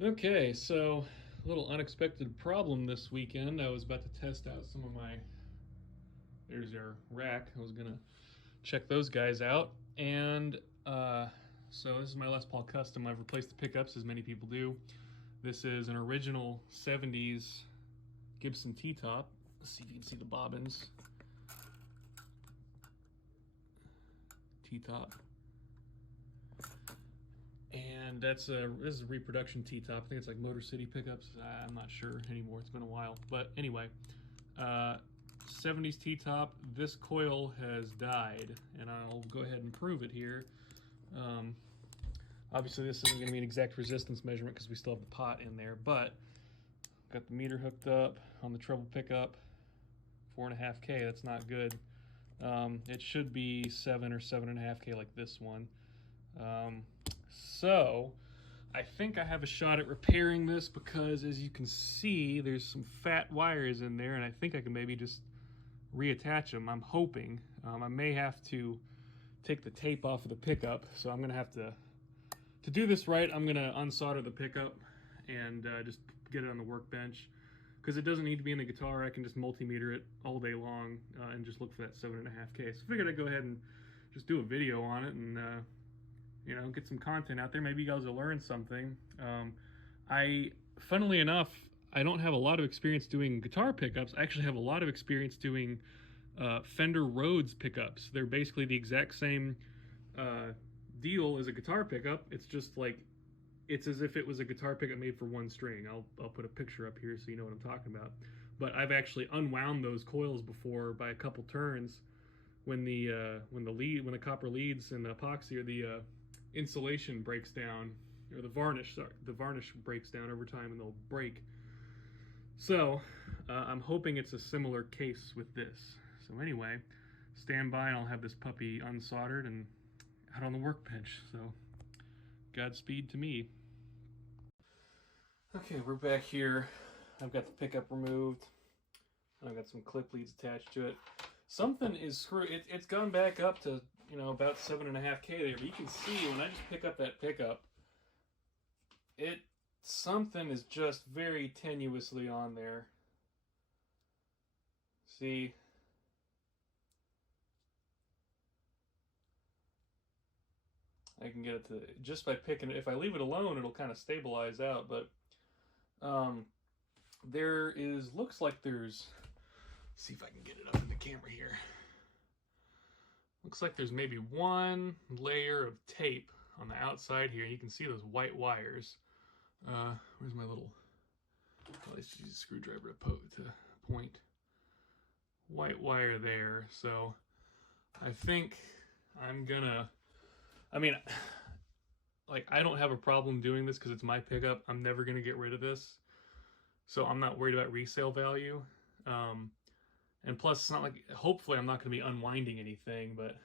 Okay, so a little unexpected problem this weekend. I was about to test out some of my. There's our rack. I was gonna check those guys out, and so this is my Les Paul Custom. I've replaced the pickups, as many people do. This is an original '70s Gibson T-top. Let's see if you can see the bobbins. T-top, and this is a reproduction T-top. I think it's like Motor City pickups. I'm not sure anymore. It's been a while, but anyway, uh, 70s T-top. This coil has died, and I'll go ahead and prove it here. Um, Obviously, this isn't going to be an exact resistance measurement because we still have the pot in there, but got the meter hooked up on the treble pickup. 4.5K. That's not good. It should be 7 or 7.5K like this one. So I think I have a shot at repairing this because, as you can see, there's some fat wires in there, and I think I can maybe just reattach them. I'm hoping. I may have to take the tape off of the pickup, so I'm gonna have to do this right. I'm gonna unsolder the pickup and just get it on the workbench because it doesn't need to be in the guitar. I can just multimeter it all day long and just look for that 7.5K. So I figured I'd go ahead and just do a video on it and get some content out there. Maybe you guys will learn something. Funnily enough, I don't have a lot of experience doing guitar pickups. I actually have a lot of experience doing Fender Rhodes pickups. They're basically the exact same deal as a guitar pickup. It's just like it's as if it was a guitar pickup made for one string. I'll put a picture up here so you know what I'm talking about. But I've actually unwound those coils before by a couple turns when the copper leads and the epoxy or the insulation breaks down, or the varnish breaks down over time and they'll break. So I'm hoping it's a similar case with this. So anyway, stand by and I'll have this puppy unsoldered and out on the workbench. So Godspeed to me. Okay, we're back here. I've got the pickup removed. I've got some clip leads attached to it. Something is screwed. It's gone back up to about 7.5K there, but you can see when I just pick up that pickup, something is just very tenuously on there. See, I can get it to just by picking it. If I leave it alone, it'll kind of stabilize out, but looks like there's. See if I can get it up in the camera here. Looks like there's maybe one layer of tape on the outside here. You can see those white wires. Where's my little? Well, let's use a screwdriver to point. White wire there. So I think I'm gonna. I mean, like I don't have a problem doing this because it's my pickup. I'm never gonna get rid of this, so I'm not worried about resale value. And plus, it's not like, hopefully I'm not going to be unwinding anything, but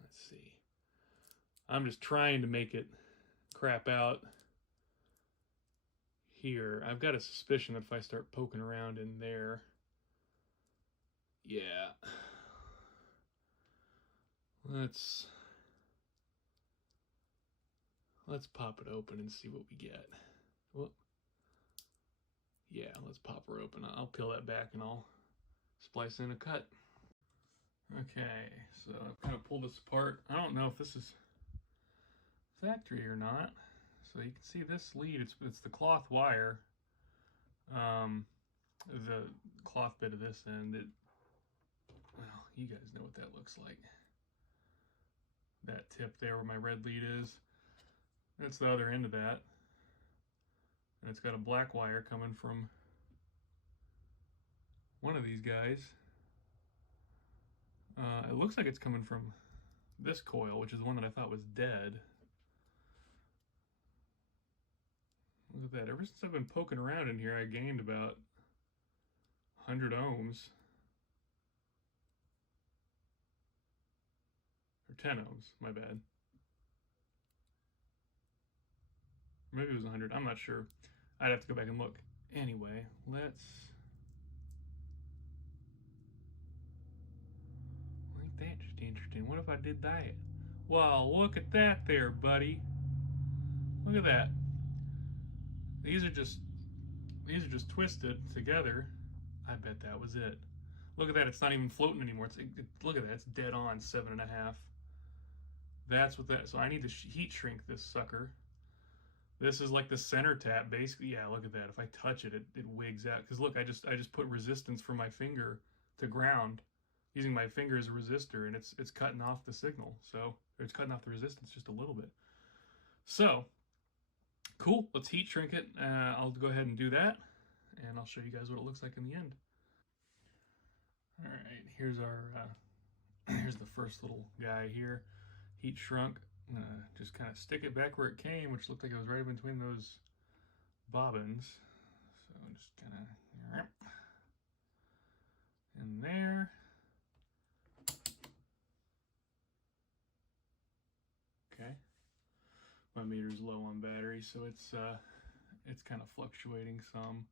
let's see. I'm just trying to make it crap out here. I've got a suspicion that if I start poking around in there, yeah. Let's pop it open and see what we get. Whoop. Yeah, let's pop her open. I'll peel that back and I'll splice in a cut. Okay, so I've kind of pulled this apart. I don't know if this is factory or not. So you can see this lead, it's the cloth wire. The cloth bit of this end, well, you guys know what that looks like. That tip there where my red lead is, that's the other end of that. And it's got a black wire coming from one of these guys. It looks like it's coming from this coil, which is the one that I thought was dead. Look at that. Ever since I've been poking around in here, I gained about 100 ohms. Or 10 ohms, my bad. Maybe it was 100, I'm not sure. I'd have to go back and look. Anyway, ain't that just interesting? What if I did that? Well, look at that there, buddy. Look at that. These are just these are just twisted together. I bet that was it. Look at that. It's not even floating anymore. Look at that. It's dead on 7.5. That's what that. So I need to heat shrink this sucker. This is like the center tap, basically. Yeah, look at that. If I touch it, it wigs out. Because look, I just put resistance from my finger to ground, using my finger as a resistor, and it's cutting off the signal. So it's cutting off the resistance just a little bit. So cool. Let's heat shrink it. I'll go ahead and do that, and I'll show you guys what it looks like in the end. All right, here's our here's the first little guy here, heat shrunk. I'm gonna just kind of stick it back where it came, which looked like it was right in between those bobbins. So just kind of in there. Okay, my meter's low on battery, so it's kind of fluctuating some.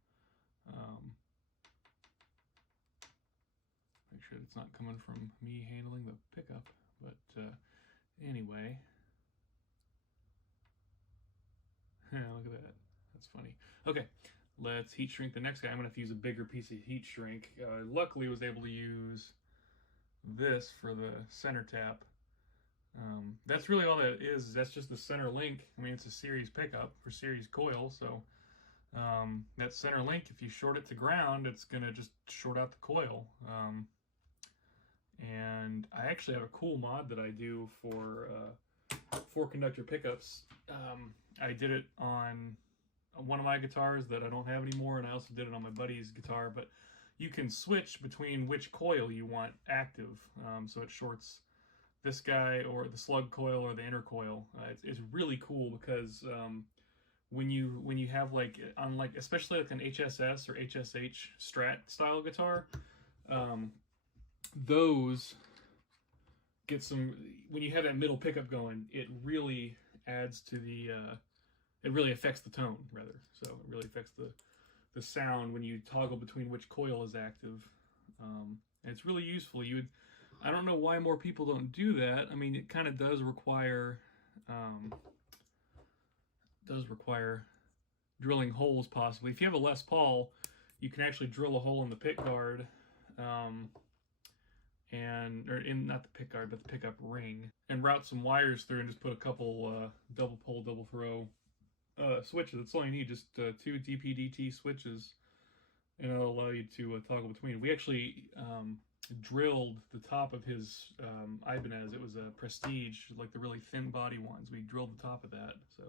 Um, make sure it's not coming from me handling the pickup, but anyway. Yeah, look at that. That's funny. Okay, let's heat shrink the next guy. I'm going to have to use a bigger piece of heat shrink. Luckily, I was able to use this for the center tap. That's really all that is. That's just the center link. I mean, it's a series pickup for series coil, so that center link, if you short it to ground, it's going to just short out the coil. And I actually have a cool mod that I do for 4-conductor pickups. I did it on one of my guitars that I don't have anymore, and I also did it on my buddy's guitar, but you can switch between which coil you want active. So it shorts this guy or the slug coil or the inner coil. It's really cool because when you have like on like especially like an HSS or HSH Strat style guitar, those get some, when you have that middle pickup going, it really adds to the it really affects the tone, rather. So it really affects the sound when you toggle between which coil is active. And it's really useful. I don't know why more people don't do that. I mean, it kind of does require drilling holes possibly. If you have a Les Paul, you can actually drill a hole in the pick guard, or in, not the pick guard, but the pickup ring, and route some wires through and just put a couple double pole, double throw switches. That's all you need, just 2 DP-DT switches, and it'll allow you to toggle between. We actually drilled the top of his Ibanez. It was a Prestige, like the really thin body ones. We drilled the top of that. So,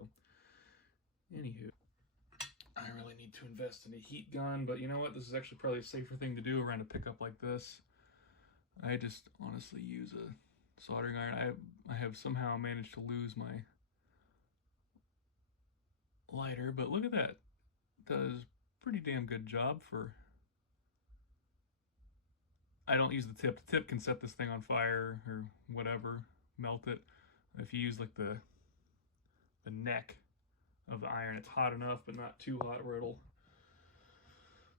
anywho, I really need to invest in a heat gun, but you know what? This is actually probably a safer thing to do around a pickup like this. I just honestly use a soldering iron. I have somehow managed to lose my lighter, but look at that. Does pretty damn good job for. I don't use the tip. The tip can set this thing on fire or whatever, melt it. If you use like the neck of the iron, it's hot enough but not too hot where it'll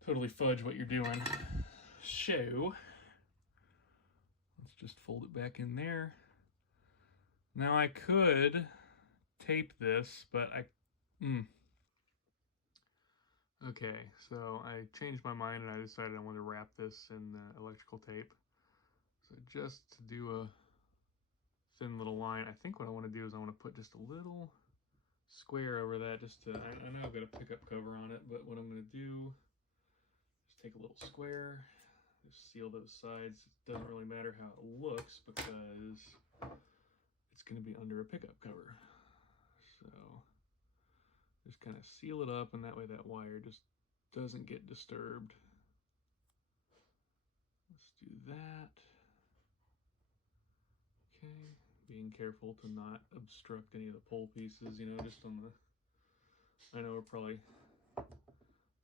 totally fudge what you're doing. So let's just fold it back in there. Now I could tape this, but okay, so I changed my mind and I decided I wanted to wrap this in electrical tape. So just to do a thin little line, I think what I want to do is I want to put just a little square over that, just to, I know I've got a pickup cover on it, but what I'm going to do is take a little square, just seal those sides. It doesn't really matter how it looks because it's going to be under a pickup cover. So just kind of seal it up, and that way that wire just doesn't get disturbed. Let's do that. Okay, being careful to not obstruct any of the pole pieces, you know, just on the, I know we're probably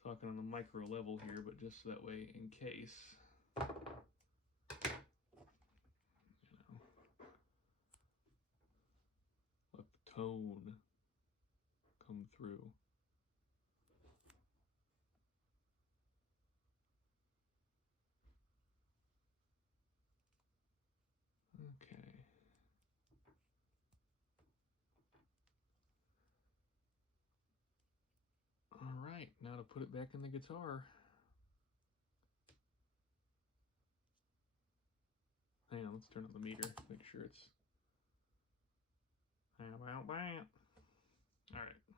talking on a micro level here, but just that way in case, you know, let the tone come through. Okay. Now to put it back in the guitar. Hang on, let's turn on the meter, make sure it's... How about that? Alright.